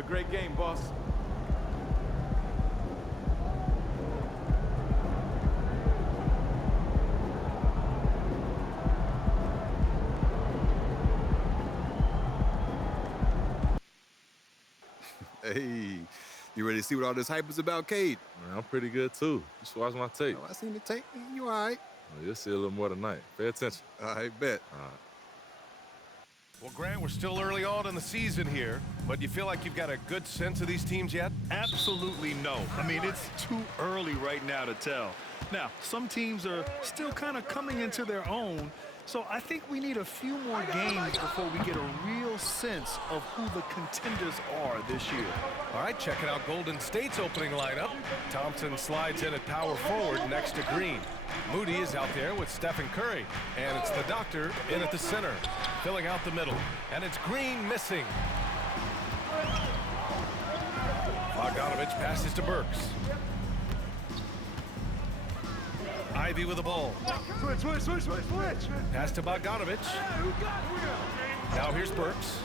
a great game, boss. Hey, you ready to see what all this hype is about, Cade? Man, I'm pretty good, too. You should watch my tape. Oh, I seen the tape. You all right? Well, you'll see a little more tonight. Pay attention. I bet. All right. Well, Grant, we're still early on in the season here, but you feel like you've got a good sense of these teams yet? Absolutely no. I mean, it's too early right now to tell. Now, some teams are still kind of coming into their own, so I think we need a few more games before we get a real sense of who the contenders are this year. All right, checking out Golden State's opening lineup. Thompson slides in at power forward next to Green. Moody is out there with Stephen Curry, and it's the doctor in at the center, filling out the middle, and it's Green missing. Bogdanovich passes to Burks. Ivy with the ball. Switch. Pass to Bogdanovich. Now here's Burks.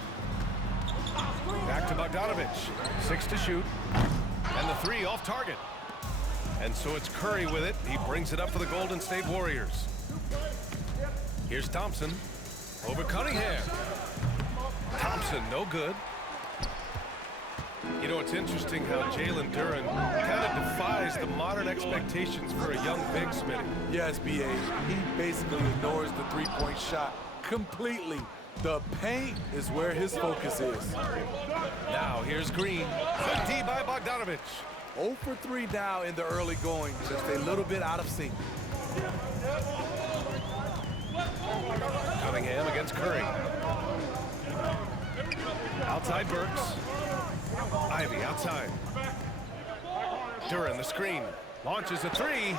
Back to Bogdanovich. 6 to shoot. And the 3 off target. And so it's Curry with it. He brings it up for the Golden State Warriors. Here's Thompson. Over Cunningham. Thompson, no good. You know, it's interesting how Jalen Duren kind of defies the modern expectations for a young big, Smitty. Yes, B.A. He basically ignores the three-point shot completely. The paint is where his focus is. Now here's Green. Good D by Bogdanovich. 0 for 3 now in the early going, just a little bit out of sync. Cunningham against Curry. Outside Burks. Ivy outside. Duren the screen. Launches a 3.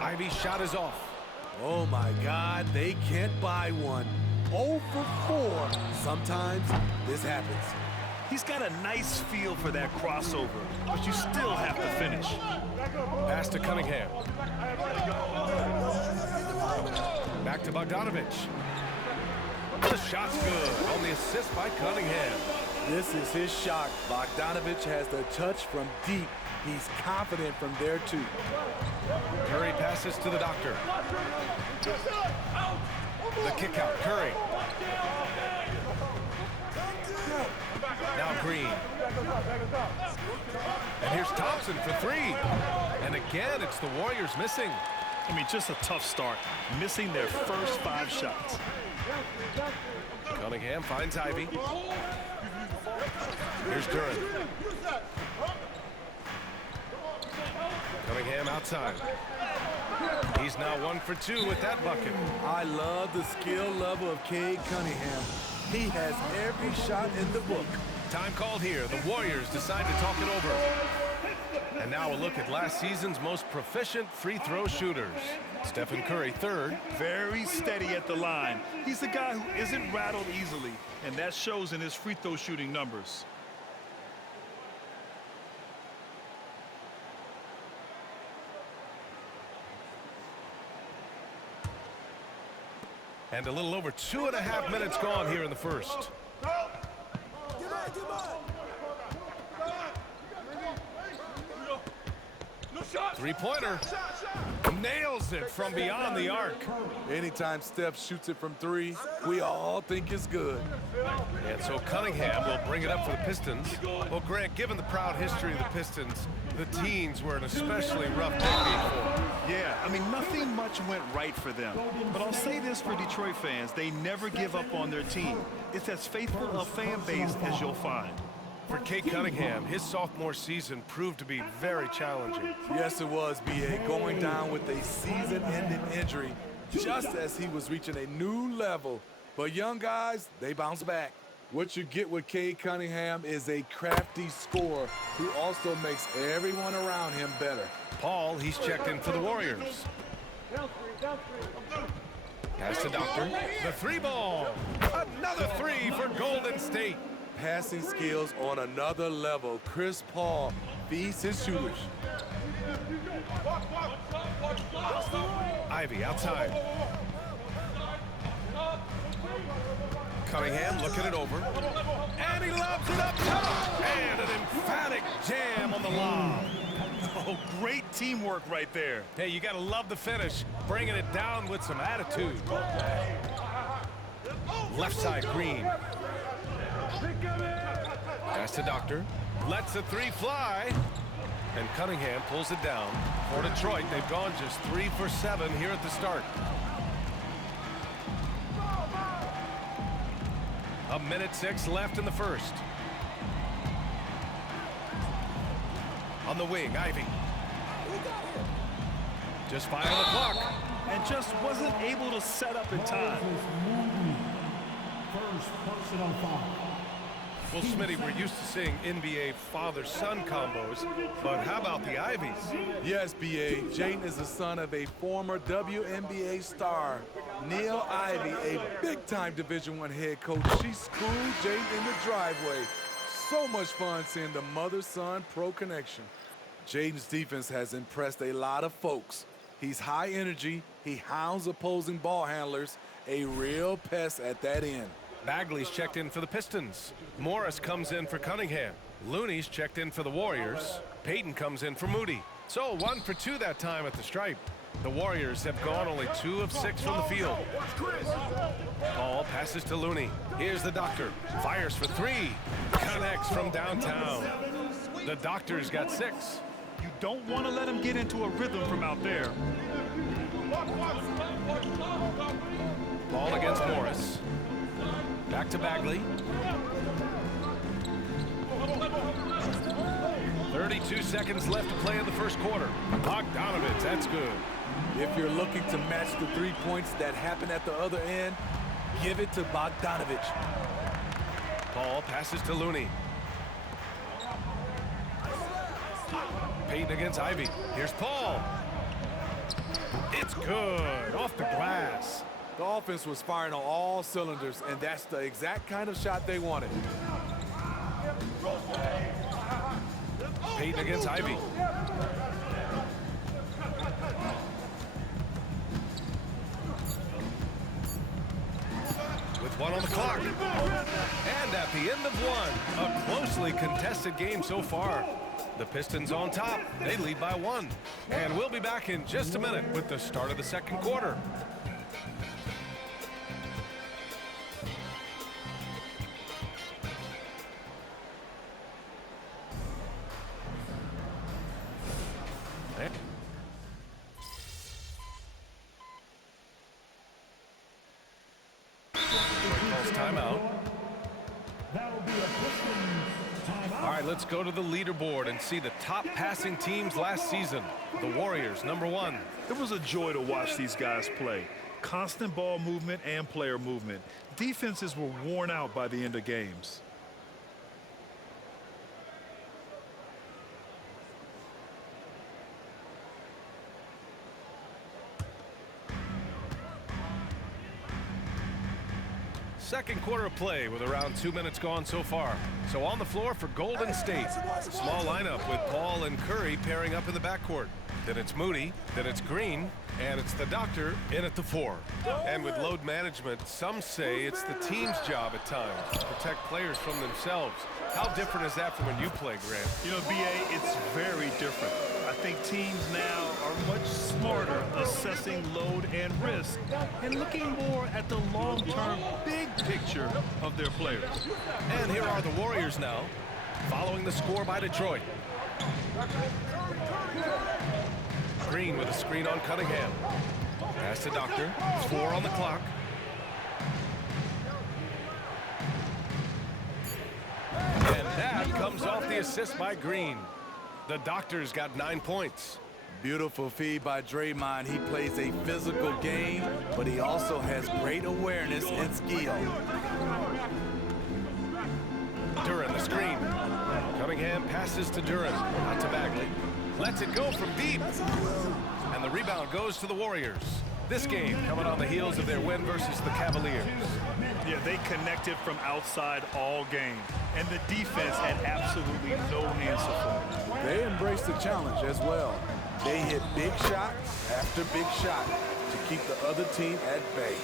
Ivy's shot is off. Oh my God, they can't buy one. 0 for 4. Sometimes this happens. He's got a nice feel for that crossover, but you still have to finish. Pass to Cunningham. Back to Bogdanovich. The shot's good on the assist by Cunningham. This is his shot. Bogdanovich has the touch from deep. He's confident from there, too. Curry passes to the doctor. The kick out, Curry. Now Green. And here's Thompson for 3. And again, it's the Warriors missing. I mean, just a tough start, missing their first 5 shots. Cunningham finds Ivy. Here's Duren. Cunningham outside. He's now 1 for 2 with that bucket. I love the skill level of Cade Cunningham. He has every shot in the book. Time called here. The Warriors decide to talk it over. And now a look at last season's most proficient free throw shooters. Stephen Curry, 3rd. Very steady at the line. He's the guy who isn't rattled easily, and that shows in his free throw shooting numbers. And a little over 2.5 minutes gone here in the first. Three-pointer. Nails it from beyond the arc. Anytime Steph shoots it from 3, we all think it's good. And so Cunningham will bring it up for the Pistons. Well, Grant, given the proud history of the Pistons, the teens were an especially rough decade for them. Yeah, I mean, nothing much went right for them. But I'll say this for Detroit fans, they never give up on their team. It's as faithful a fan base as you'll find. For Cade Cunningham, his sophomore season proved to be very challenging. Yes, it was, B.A. Going down with a season-ending injury just as he was reaching a new level. But young guys, they bounce back. What you get with Cade Cunningham is a crafty scorer who also makes everyone around him better. Paul, he's checked in for the Warriors. Pass to Doctor. The 3-ball. Another 3 for Golden State. Passing skills on another level. Chris Paul feeds his shooters. Ivy outside. Cunningham looking it over. And he lobs it up top. And an emphatic jam on the lob. Oh, great teamwork right there. Hey, you got to love the finish. Bringing it down with some attitude. Left side, Green. Pass to Doctor. Lets the three fly. And Cunningham pulls it down. For Detroit, they've gone just 3 for 7 here at the start. A minute 6 left in the first. On the wing, Ivy. Just 5 on the clock. And just wasn't able to set up in time. First personal foul. Well, Smitty, we're used to seeing NBA father-son combos, but how about the Ivies? Yes, B.A. Jaden is the son of a former WNBA star, Neil Ivy, a big-time Division I head coach. She schooled Jaden in the driveway. So much fun seeing the mother-son pro connection. Jaden's defense has impressed a lot of folks. He's high energy, he hounds opposing ball handlers, a real pest at that end. Bagley's checked in for the Pistons. Morris comes in for Cunningham. Looney's checked in for the Warriors. Payton comes in for Moody. So 1 for 2 that time at the stripe. The Warriors have gone only 2 of 6 from the field. Ball passes to Looney. Here's the Doctor. Fires for 3. Connects from downtown. The Doctor's got 6. You don't want to let him get into a rhythm from out there. Ball against Morris. Back to Bagley. 32 seconds left to play in the first quarter. Bogdanovich, that's good. If you're looking to match the 3 points that happened at the other end, give it to Bogdanovich. Ball passes to Looney. Payton against Ivy. Here's Paul. It's good. Off the glass. The offense was firing on all cylinders, and that's the exact kind of shot they wanted. Payton against Ivy. With 1 on the clock. And at the end of 1, a closely contested game so far. The Pistons on top. They lead by 1. And we'll be back in just a minute with the start of the second quarter. Timeout. That'll be a Pistons timeout. All right, let's go to the leaderboard and see the top passing teams last season. The Warriors, number 1. It was a joy to watch these guys play. Constant ball movement and player movement. Defenses were worn out by the end of games. Second quarter of play with around 2 minutes gone so far. So on the floor for Golden State. Small lineup with Paul and Curry pairing up in the backcourt. Then it's Moody, then it's Green, and it's the Doctor in at the 4. And with load management, some say it's the team's job at times to protect players from themselves. How different is that from when you play, Grant? You know, B.A., it's very different. I think teams now are much smarter assessing load and risk and looking more at the long-term big picture of their players. And here are the Warriors now, following the score by Detroit. Green with a screen on Cunningham. Pass to Doctor. 4 on the clock. And that comes off the assist by Green. The Doctor's got 9 points. Beautiful feed by Draymond. He plays a physical game, but he also has great awareness and skill. Duran the screen. Cunningham passes to Duran. Out to Bagley. Lets it go from deep. And the rebound goes to the Warriors. This game coming on the heels of their win versus the Cavaliers. Yeah, they connected from outside all game, and the defense had absolutely no answer for it. They embraced the challenge as well. They hit big shot after big shot to keep the other team at bay.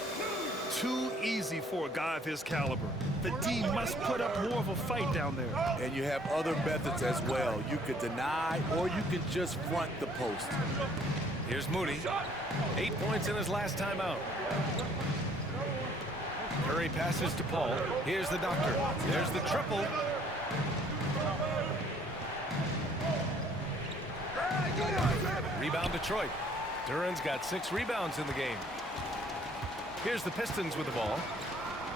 Too easy for a guy of his caliber. The D must put up more of a fight down there. And you have other methods as well. You could deny or you can just front the post. Here's Moody. 8 points in his last time out. Curry passes to Paul. Here's the doctor. There's the triple. Rebound Detroit. Duran's got 6 rebounds in the game. Here's the Pistons with the ball.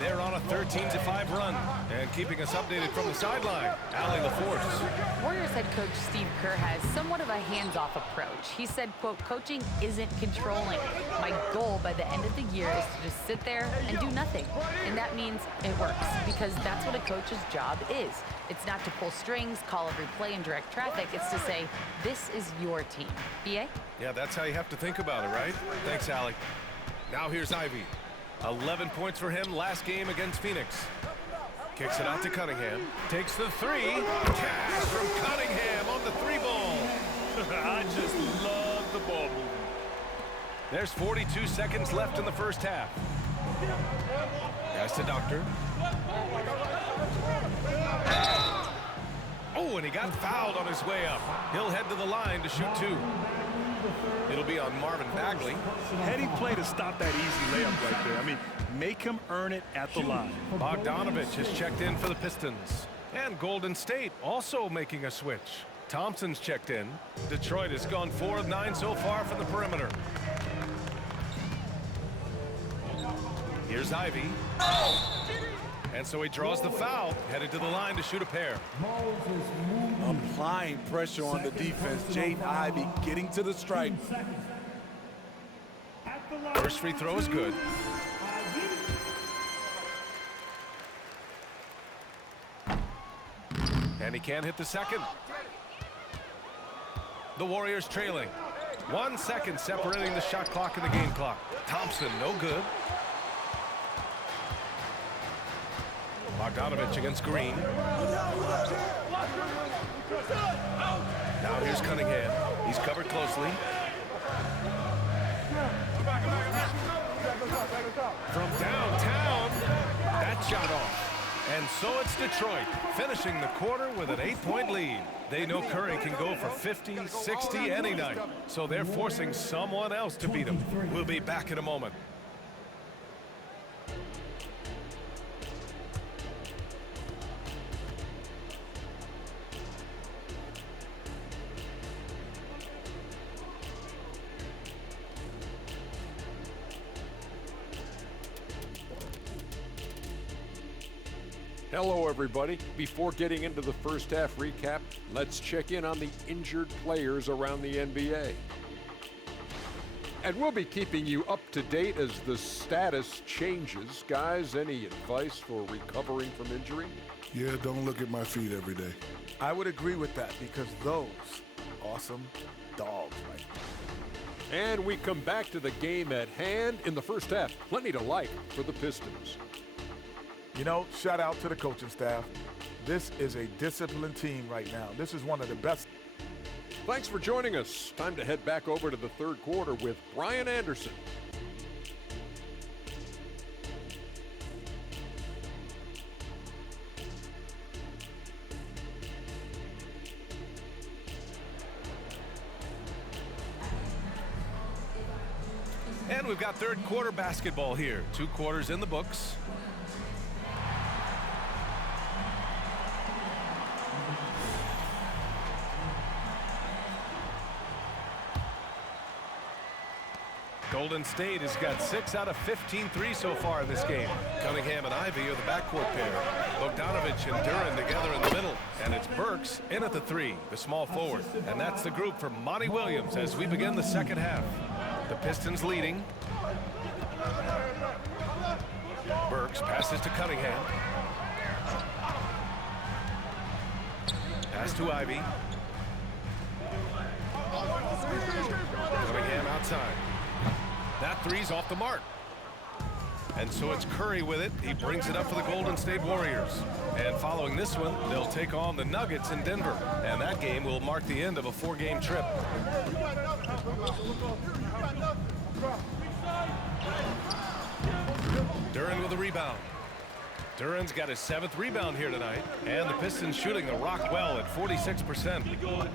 They're on a 13-5 run. And keeping us updated from the sideline, Allie LaForce. Warriors head coach Steve Kerr has somewhat of a hands-off approach. He said, quote, coaching isn't controlling. My goal by the end of the year is to just sit there and do nothing. And that means it works, because that's what a coach's job is. It's not to pull strings, call every play, and direct traffic. It's to say, this is your team. BA? Yeah, that's how you have to think about it, right? Thanks, Allie. Now here's Ivy. 11 points for him last game against Phoenix. Kicks it out to Cunningham. Takes the 3. Cash from Cunningham on the 3-ball. I just love the ball movement. There's 42 seconds left in the first half. Pass to Doctor. Oh, and he got fouled on his way up. He'll head to the line to shoot 2. It'll be on Marvin Bagley. Heady play to stop that easy layup right there. I mean, make him earn it at the line. Bogdanovich has checked in for the Pistons. And Golden State also making a switch. Thompson's checked in. Detroit has gone 4 of 9 so far from the perimeter. Here's Ivy. And so he draws the foul, headed to the line to shoot a pair. Applying pressure on the defense. Jaden Ivey getting to the stripe. First free throw is good. And he can't hit the second. The Warriors trailing. 1 second separating the shot clock and the game clock. Thompson, no good. Bogdanovich against Green. Now here's Cunningham. He's covered closely. From downtown, that shot off. And so it's Detroit finishing the quarter with an 8-point lead. They know Curry can go for 50, 60 any night. So they're forcing someone else to beat him. We'll be back in a moment. Hello, everybody. Before getting into the first half recap, let's check in on the injured players around the NBA. And we'll be keeping you up to date as the status changes. Guys, any advice for recovering from injury? Yeah, don't look at my feet every day. I would agree with that because those awesome dogs right there. And we come back to the game at hand in the first half. Plenty to like for the Pistons. You know, shout out to the coaching staff. This is a disciplined team right now. This is one of the best. Thanks for joining us. Time to head back over to the third quarter with Brian Anderson. And we've got third quarter basketball here. 2 quarters in the books. Golden State has got 6 out of 15 threes so far in this game. Cunningham and Ivy are the backcourt pair. Bogdanovich and Duran together in the middle. And it's Burks in at the 3, the small forward. And that's the group for Monty Williams as we begin the second half. The Pistons leading. Burks passes to Cunningham. Pass to Ivy. Cunningham outside. That three's off the mark. And so it's Curry with it. He brings it up for the Golden State Warriors. And following this one, they'll take on the Nuggets in Denver. And that game will mark the end of a 4-game trip. with the rebound. Duran's got his 7th rebound here tonight, and the Pistons shooting the rock well at 46%.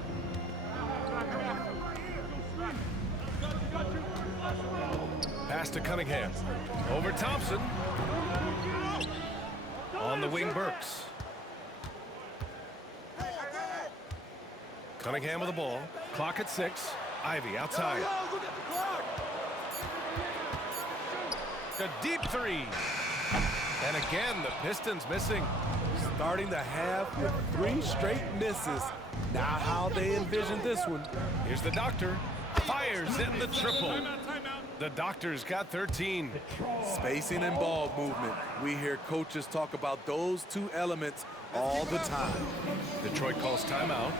Pass to Cunningham. Over Thompson. On the wing, Burks. Cunningham with the ball. Clock at 6. Ivy outside. A deep 3. And again, the Pistons missing. Starting the half with 3 straight misses. Now how they envision this one. Here's the Doctor. Fires in the triple. The Doctor's got 13. Spacing and ball movement. We hear coaches talk about those 2 elements all the time. Detroit calls timeout.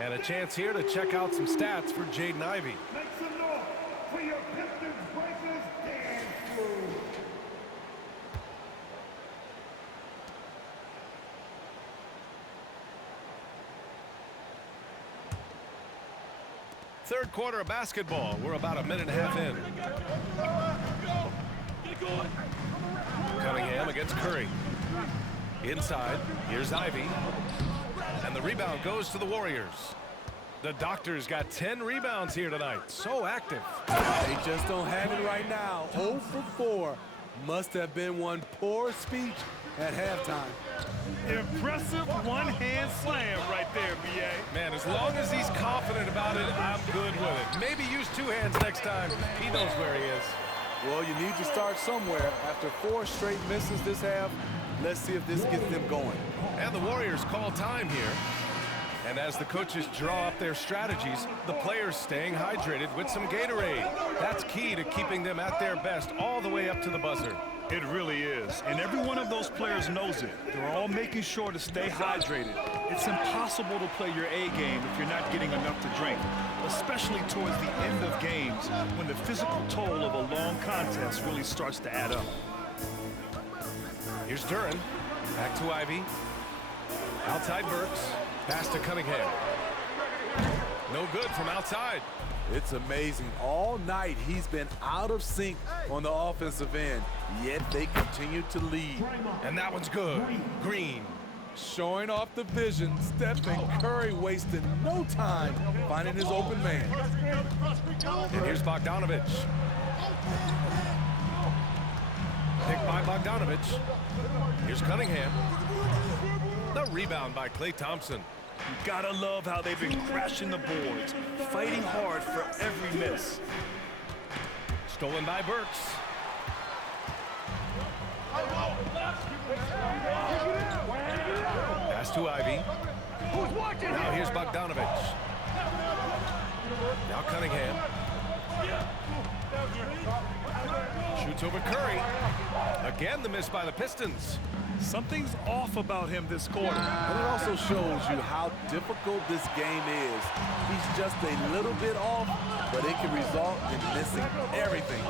And a chance here to check out some stats for Jaden Ivey. Make some noise for your Pistons Breakers dance move. Third quarter of basketball. We're about a minute and a half in. Cunningham against Curry. Inside, here's Ivy. And the rebound goes to the Warriors. The Doctor's got 10 rebounds here tonight. So active. They just don't have it right now. 0 for 4. Must have been one poor speech at halftime. Impressive one-hand slam right there, B.A. Man, as long as he's confident about it, I'm good with it. Maybe use 2 hands next time. He knows where he is. Well, you need to start somewhere. After 4 straight misses this half, let's see if this gets them going. And the Warriors call time here. And as the coaches draw up their strategies, the players staying hydrated with some Gatorade. That's key to keeping them at their best all the way up to the buzzer. It really is. And every one of those players knows it. They're all making sure to stay hydrated. It's impossible to play your A game if you're not getting enough to drink, especially towards the end of games when the physical toll of a long contest really starts to add up. Here's Duran. Back to Ivy. Outside Burks. Pass to Cunningham. No good from outside. It's amazing. All night he's been out of sync on the offensive end, yet they continue to lead. And that one's good. Green. Showing off the vision, Stephen Curry wasting no time finding his open man. And here's Bogdanovich. Picked by Bogdanovich. Here's Cunningham. The rebound by Klay Thompson. You gotta love how they've been crashing the boards, fighting hard for every miss. Stolen by Burks. Pass to Ivy. Now here's Bogdanovich. Now Cunningham. Shoots over Curry. Again, the miss by the Pistons. Something's off about him this quarter. And it also shows you how difficult this game is. He's just a little bit off, but it can result in missing everything.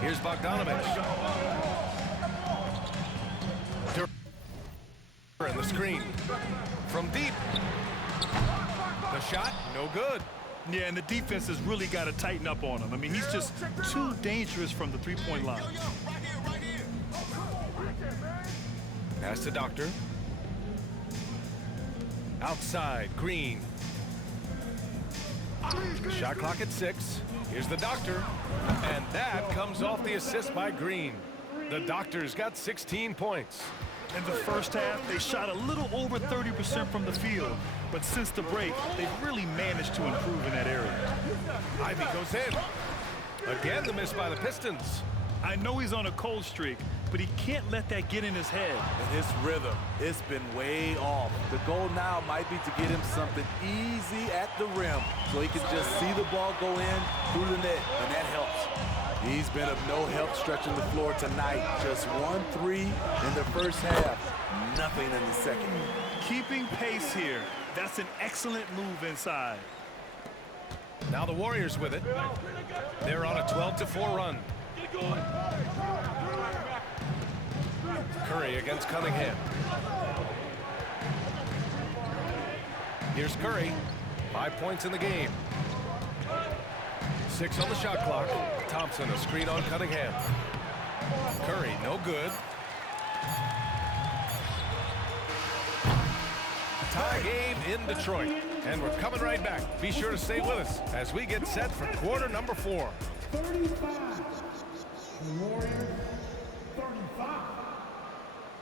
Here's Bogdanovich. And the screen. From deep. The shot, no good. Yeah, and the defense has really got to tighten up on him. I mean, he's just too dangerous from the three-point line. Pass to Doctor. Outside, Green. Shot clock at 6. Here's the Doctor. And that comes off the assist by Green. The Doctor's got 16 points. In the first half, they shot a little over 30% from the field. But since the break, they've really managed to improve in that area. Ivy goes in. Again, the miss by the Pistons. I know he's on a cold streak, but he can't let that get in his head. And his rhythm, it's been way off. The goal now might be to get him something easy at the rim so he can just see the ball go in through the net, and that helps. He's been of no help stretching the floor tonight. Just 1-3 in the first half, nothing in the second. Keeping pace here. That's an excellent move inside. Now the Warriors with it. They're on a 12-4 run. Curry against Cunningham. Here's Curry. 5 points in the game. 6 on the shot clock. Thompson, a screen on Cunningham. Curry, no good. Tie game in Detroit. And we're coming right back. Be sure to stay with us as we get set for quarter number 4. 35. Warriors, 35.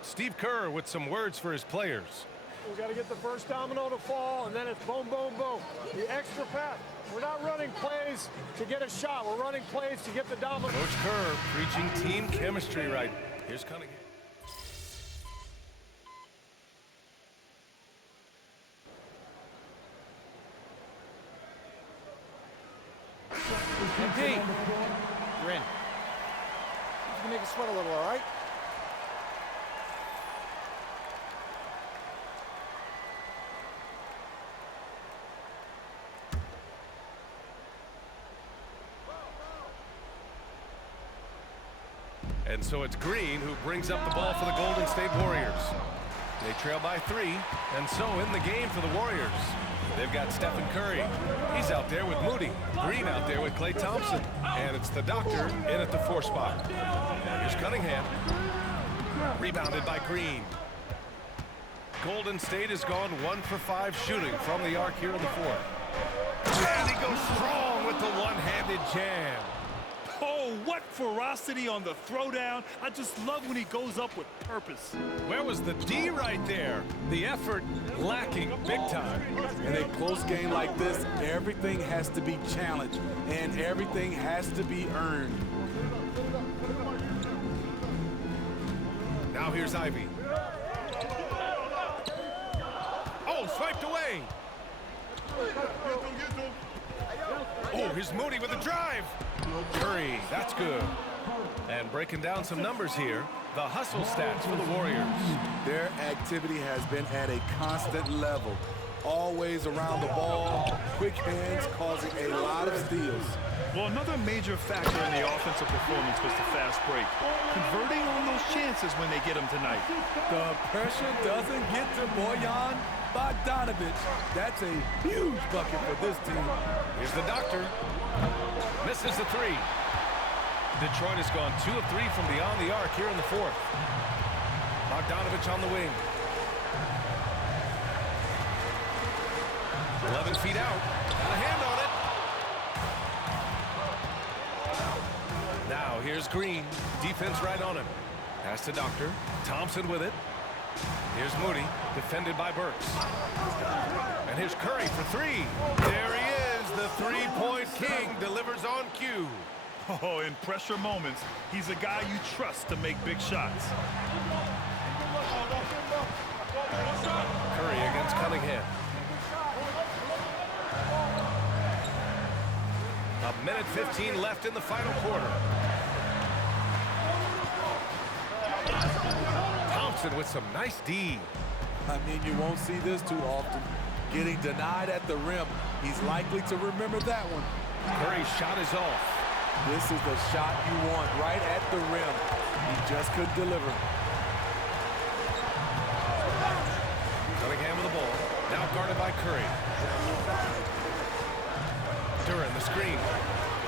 Steve Kerr with some words for his players. We got to get the first domino to fall, and then it's boom, boom, boom. The extra pass. We're not running plays to get a shot. We're running plays to get the domino. Coach Kerr preaching team chemistry right. Here's Cunningham. Hey, you're in. You can make us sweat a little, all right? And so it's Green who brings up the ball for the Golden State Warriors. They trail by 3, and so in the game for the Warriors. They've got Stephen Curry. He's out there with Moody. Green out there with Klay Thompson. And it's the doctor in at the 4 spot. Here's Cunningham. Rebounded by Green. Golden State has gone 1 for 5 shooting from the arc here in the 4th. And he goes strong with the one-handed jam. Oh, what ferocity on the throwdown. I just love when he goes up with purpose. Where was the D right there? The effort lacking big time. In a close game like this, everything has to be challenged, and everything has to be earned. Now here's Ivy. Oh, swiped away. Oh, here's Moody with a drive. Curry, that's good. And breaking down some numbers here, the hustle stats for the Warriors. Their activity has been at a constant level. Always around the ball, quick hands causing a lot of steals. Well, another major factor in the offensive performance was the fast break. Converting on those chances when they get them tonight. The pressure doesn't get to Bojan Bogdanovic. That's a huge bucket for this team. Here's the doctor. Misses the 3. Detroit has gone 2 of 3 from beyond the arc here in the 4th. Bogdanovic on the wing. 11 feet out. Got a hand on it. Now here's Green. Defense right on him. Pass to Doctor. Thompson with it. Here's Moody. Defended by Burks. And here's Curry for 3. There he is. The three-point king delivers on cue. Oh, in pressure moments, he's a guy you trust to make big shots. Curry against Cunningham. A minute 15 left in the final quarter. Thompson with some nice D. I mean, you won't see this too often. Getting denied at the rim. He's likely to remember that one. Curry's shot is off. This is the shot you want, right at the rim. He just couldn't deliver. Cunningham with the ball. Now guarded by Curry. Duran the screen.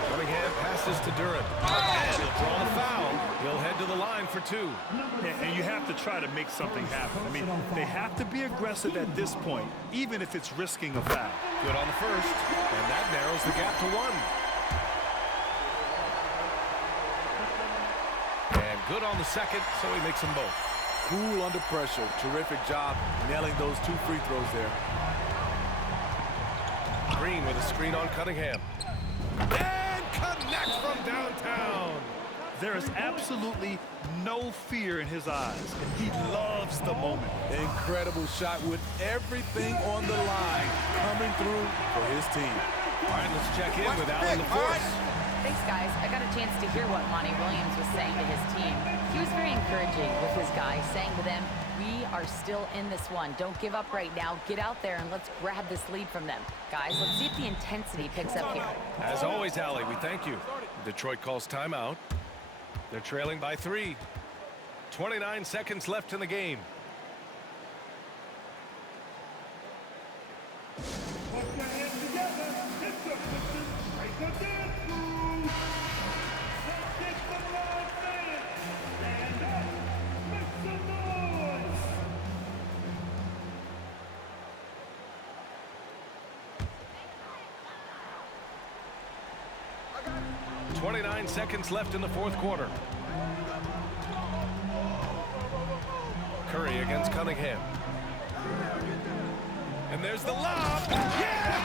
Cunningham passes to Duran. And he'll draw the foul. He'll head to the line for 2. And you have to try to make something happen. I mean, they have to be aggressive at this point, even if it's risking a foul. Good on the first, and that narrows the gap to 1. And good on the second, so he makes them both. Cool under pressure. Terrific job nailing those 2 free throws there. Green with a screen on Cunningham. And connects from downtown. There is absolutely no fear in his eyes, and he loves the moment. Incredible shot with everything on the line coming through for his team. All right, let's check in with Alan LaForce. Thanks, guys. I got a chance to hear what Monty Williams was saying to his team. He was very encouraging with his guys, saying to them, we are still in this one. Don't give up right now. Get out there and let's grab this lead from them. Guys, let's see if the intensity picks up here. As always, Allie, we thank you. Detroit calls timeout. They're trailing by 3. 29 seconds left in the game. Put your hands together. It's the Pistons. Break the dance floor. 29 seconds left in the fourth quarter. Curry against Cunningham. And there's the lob. Yes!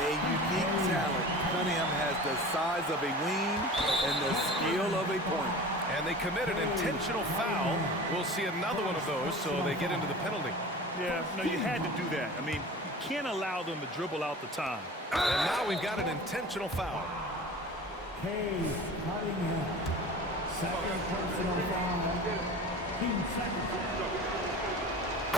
A unique talent. Cunningham has the size of a wing and the skill of a point. And they commit an intentional foul. We'll see another one of those, so they get into the penalty. Yeah, no, you had to do that. I mean, you can't allow them to dribble out the time. And now we've got an intentional foul. Cunningham. Second personal foul. Team second.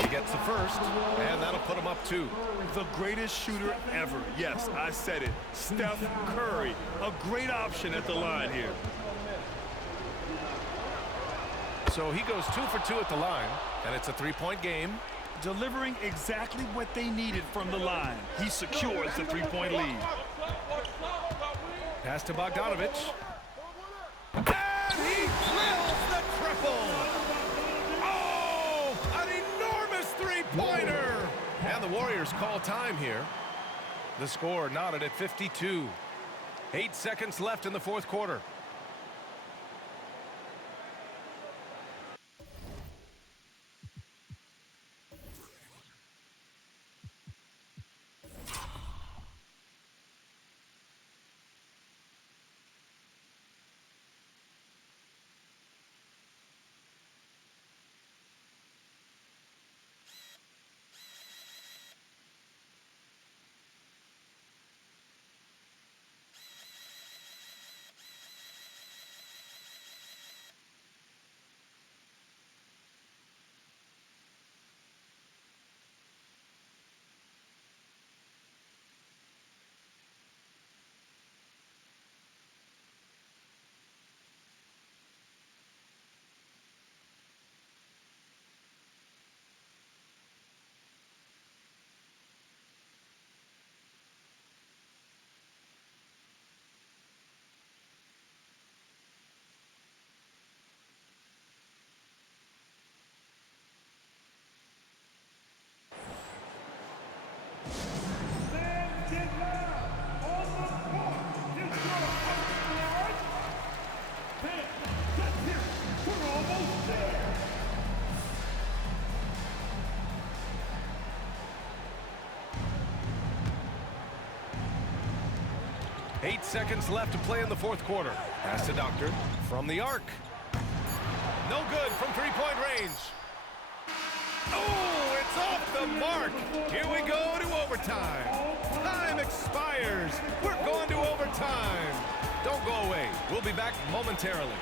He gets the first, and that'll put him up 2. The greatest shooter ever. Yes, I said it. Steph Curry. A great option at the line here. So he goes 2 for 2 at the line, and it's a 3-point game. Delivering exactly what they needed from the line. He secures the 3-point lead. Pass to Bogdanovich. And he drills the triple. Oh, an enormous three-pointer. And the Warriors call time here. The score knotted at 52. 8 seconds left in the fourth quarter. Eight seconds left to play in the fourth quarter. Pass to Doctor from the arc. No good from three-point range. Oh, it's off the mark. Here we go to overtime. Time expires. We're going to overtime. Don't go away. We'll be back momentarily.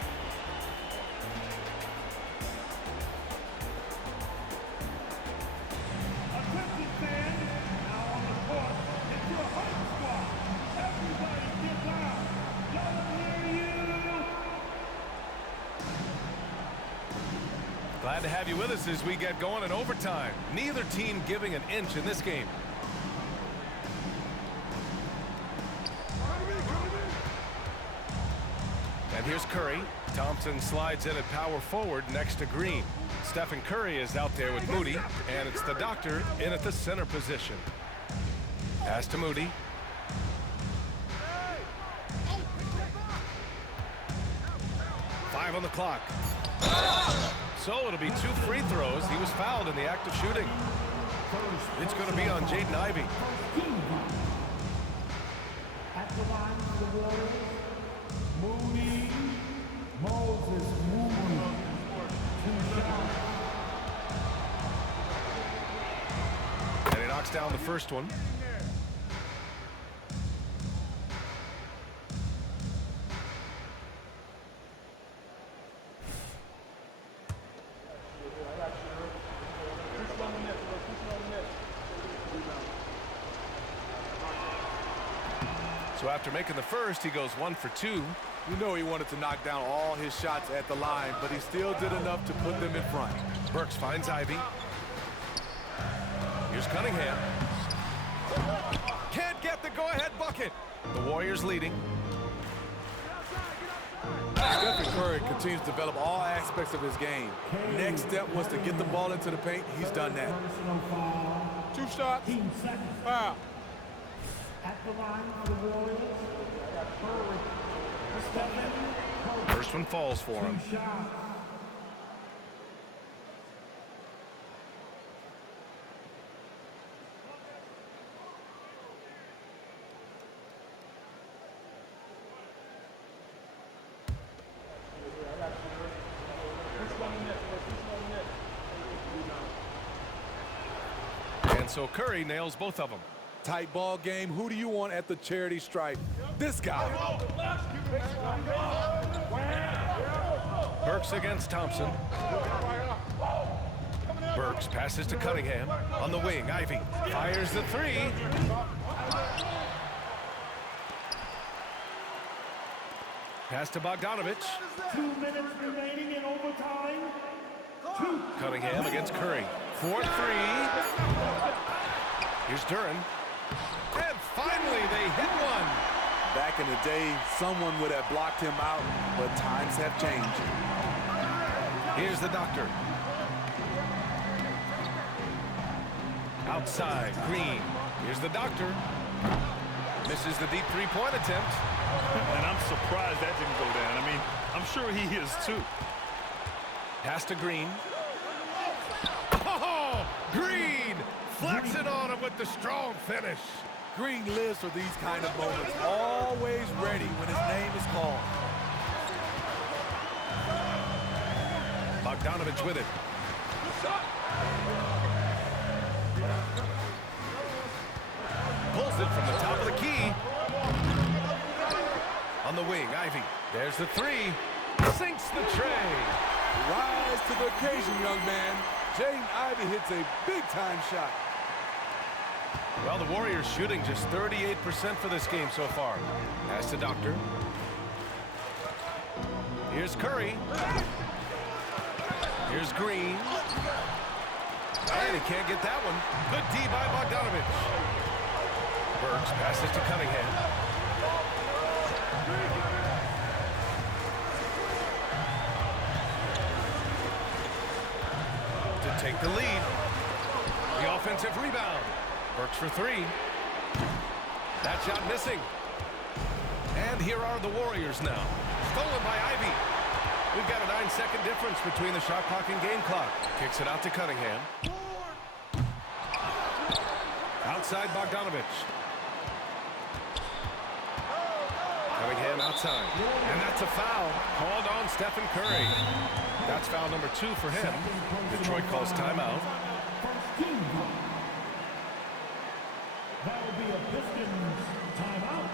Glad to have you with us as we get going in overtime. Neither team giving an inch in this game. And here's Curry. Thompson slides in at power forward next to Green. Stephen Curry is out there with Moody, and it's the Doctor in at the center position. Pass to Moody. Five on the clock. So it'll be 2 free throws. He was fouled in the act of shooting. It's going to be on Jaden Ivey. At the line for the Warriors, Moody, Moses Moody. 2 shots. And he knocks down the first one. So after making the first, he goes 1 for 2. You know he wanted to knock down all his shots at the line, but he still did enough to put them in front. Burks finds Ivy. Here's Cunningham. Can't get the go-ahead bucket. The Warriors leading. Stephen Curry continues to develop all aspects of his game. Next step was to get the ball into the paint. He's done that. 2 shots. Foul. At the line for the Warriors, Curry. First one falls for him. And so Curry nails both of them. Tight ball game. Who do you want at the charity stripe? This guy. Burks against Thompson. Burks passes to Cunningham. On the wing, Ivy fires the three. Pass to Bogdanovich. 2 minutes remaining in overtime. Cunningham against Curry. 4-3. Here's Duran. And finally, they hit one. Back in the day, someone would have blocked him out, but times have changed. Here's the doctor. Outside, Green. Here's the doctor. Misses the deep three-point attempt. And I'm surprised that didn't go down. I mean, I'm sure he is too. Pass to Green. Oh, Green flexing on him with the strong finish. Green lives for these kind of moments, always ready when his name is called. Bogdanovich with it. Pulls it from the top of the key. On the wing, Ivy. There's the three. Sinks the tray. Rise to the occasion, young man. Jaden Ivey hits a big-time shot. Well, the Warriors shooting just 38% for this game so far. Pass to Doctor. Here's Curry. Here's Green. And he can't get that one. Good D by Bogdanovich. Burks passes to Cunningham. To take the lead. The offensive rebound. Burks for three. That shot missing. And here are the Warriors now. Stolen by Ivy. We've got a 9-second difference between the shot clock and game clock. Kicks it out to Cunningham. Outside Bogdanovich. Cunningham outside. And that's a foul called on Stephen Curry. That's foul number 2 for him. Detroit calls timeout. That will be a Pistons timeout.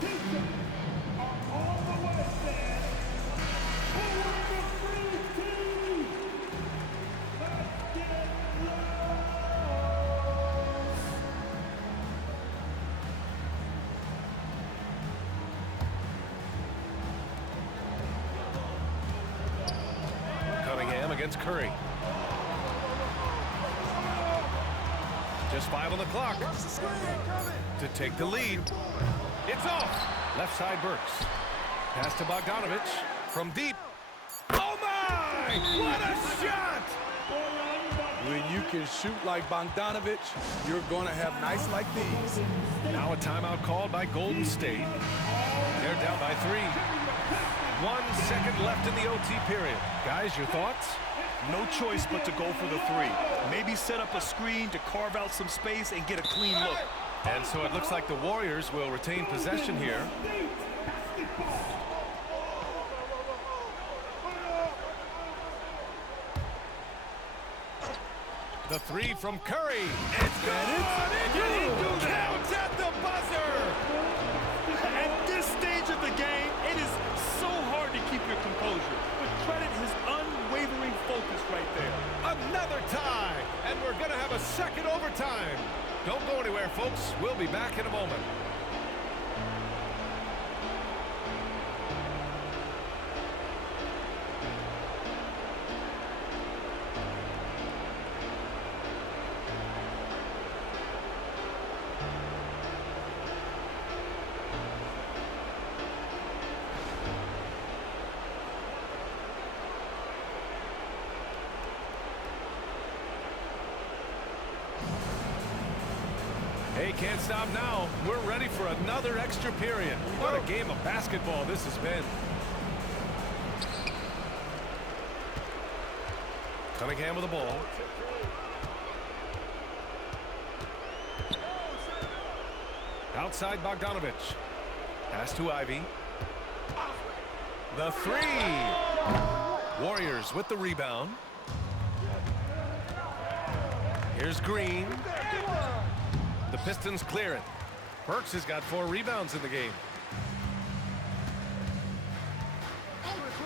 Pistons are on the way there. Forward the free team. Let's get Cunningham against Curry. Just 5 on the clock to take the lead. It's off. Left side Burks. Pass to Bogdanovich from deep. Oh my! What a shot! When you can shoot like Bogdanovich, you're going to have nights like these. Now a timeout called by Golden State. They're down by 3. 1 second left in the OT period. Guys, your thoughts? No choice but to go for the three. Maybe set up a screen to carve out some space and get a clean look. And so it looks like the Warriors will retain possession here. The three from Curry. It's good. It counts at the buzzer. At this stage of the game, it is so hard to keep your composure. But credit his unwavering focus right there. Another tie, and we're going to have a second overtime. Don't go anywhere, folks. We'll be back in a moment. They can't stop now. We're ready for another extra period. What a game of basketball this has been. Cunningham with the ball. Outside Bogdanovich. Pass to Ivy. The three. Warriors with the rebound. Here's Green. The Pistons clear it. Burks has got 4 rebounds in the game.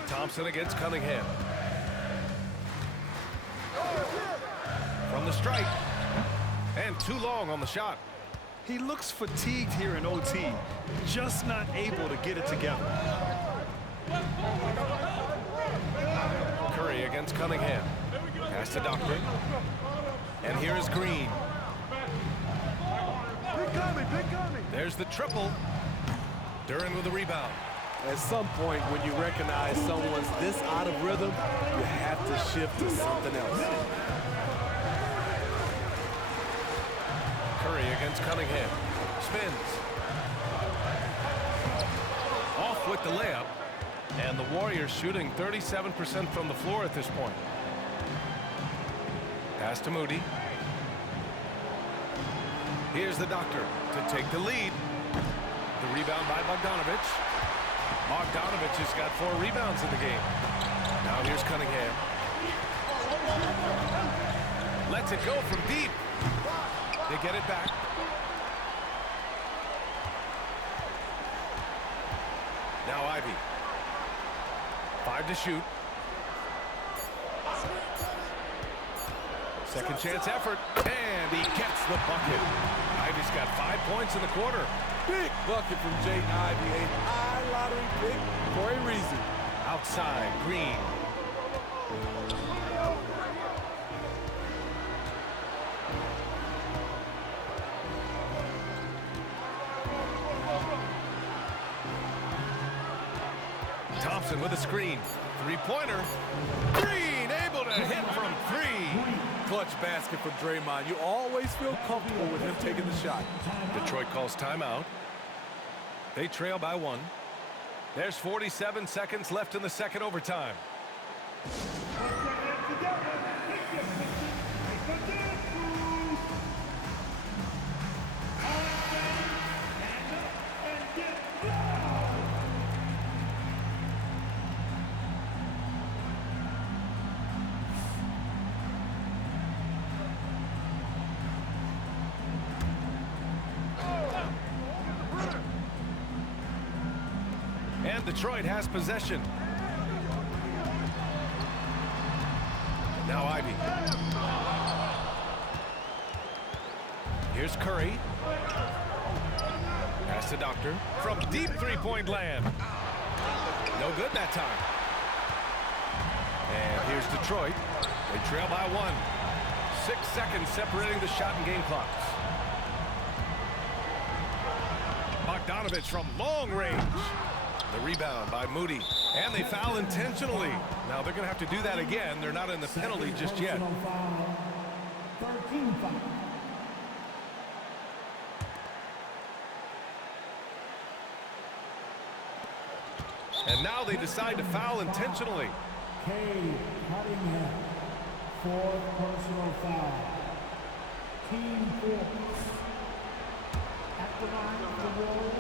Thompson against Cunningham. From the stripe. And too long on the shot. He looks fatigued here in OT, just not able to get it together. Curry against Cunningham. Pass to Doctor. And here's Green. There's the triple. Duran with the rebound. At some point, when you recognize someone's this out of rhythm, you have to shift to something else. Curry against Cunningham. Spins. Off with the layup. And the Warriors shooting 37% from the floor at this point. Pass to Moody. Here's the Doctor to take the lead. The rebound by Bogdanovich. Bogdanovich has got 4 rebounds in the game. Now here's Cunningham. Lets it go from deep. They get it back. Now Ivy. 5 to shoot. Second chance effort. And he gets the bucket. Ivy's got 5 points in the quarter. Big bucket from Jaden Ivey. A high lottery pick for a reason. Outside, Green. Thompson with a screen. 3-pointer. Green able to hit from 3. Clutch basket from Draymond. You always feel comfortable with him taking the shot. Detroit calls timeout. They trail by 1. There's 47 seconds left in the second overtime. And Detroit has possession. Now Ivy. Here's Curry. Pass to Doctor. From deep 3-point land. No good that time. And here's Detroit. They trail by 1. 6 seconds separating the shot and game clocks. Bogdanovich from long range. The rebound by Moody. And they foul intentionally. Now they're going to have to do that again. They're not in the penalty just yet. 13 foul. And now they decide to foul intentionally. Cunningham, 4th personal foul. Team 4. At the line of the Warriors,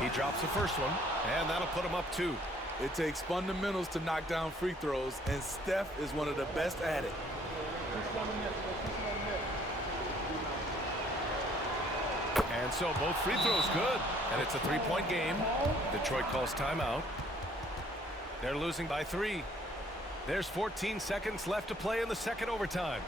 He drops the first one, and that'll put him up 2. It takes fundamentals to knock down free throws, and Steph is one of the best at it. And so both free throws good, and it's a 3-point game. Detroit calls timeout. They're losing by 3. There's 14 seconds left to play in the second overtime.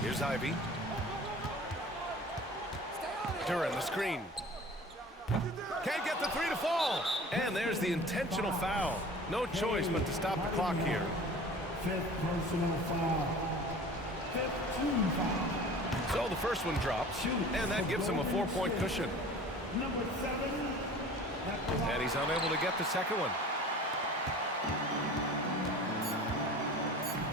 Here's Ivy. Victor and the screen. Can't get the three to fall. And there's the intentional foul. No choice but to stop the clock here. Fifth personal foul. 15 foul. So the first one drops, and that gives him a 4-point cushion. Number 7. And he's unable to get the second one.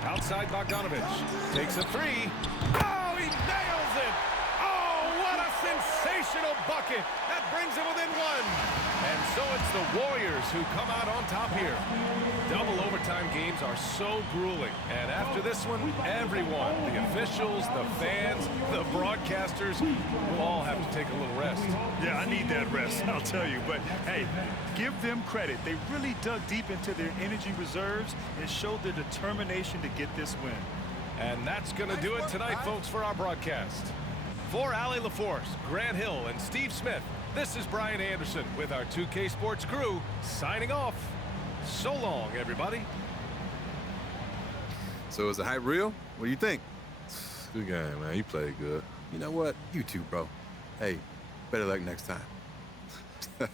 Outside Bogdanovich. Takes a three. Oh, he nails it! Oh, what a sensational bucket! That brings him within one. And so it's the Warriors who come out on top here. Double overtime games are so grueling. And after this one, everyone, the officials, the fans, the broadcasters, will all have to take a little rest. Yeah, I need that rest, I'll tell you. But, hey, give them credit. They really dug deep into their energy reserves and showed their determination to get this win. And that's going to do it tonight, folks, for our broadcast. For Allie LaForce, Grant Hill, and Steve Smith, this is Brian Anderson with our 2K Sports crew signing off. So long, everybody. So is the hype real? What do you think? Good game, man. You played good. You know what? You too, bro. Hey, better luck next time.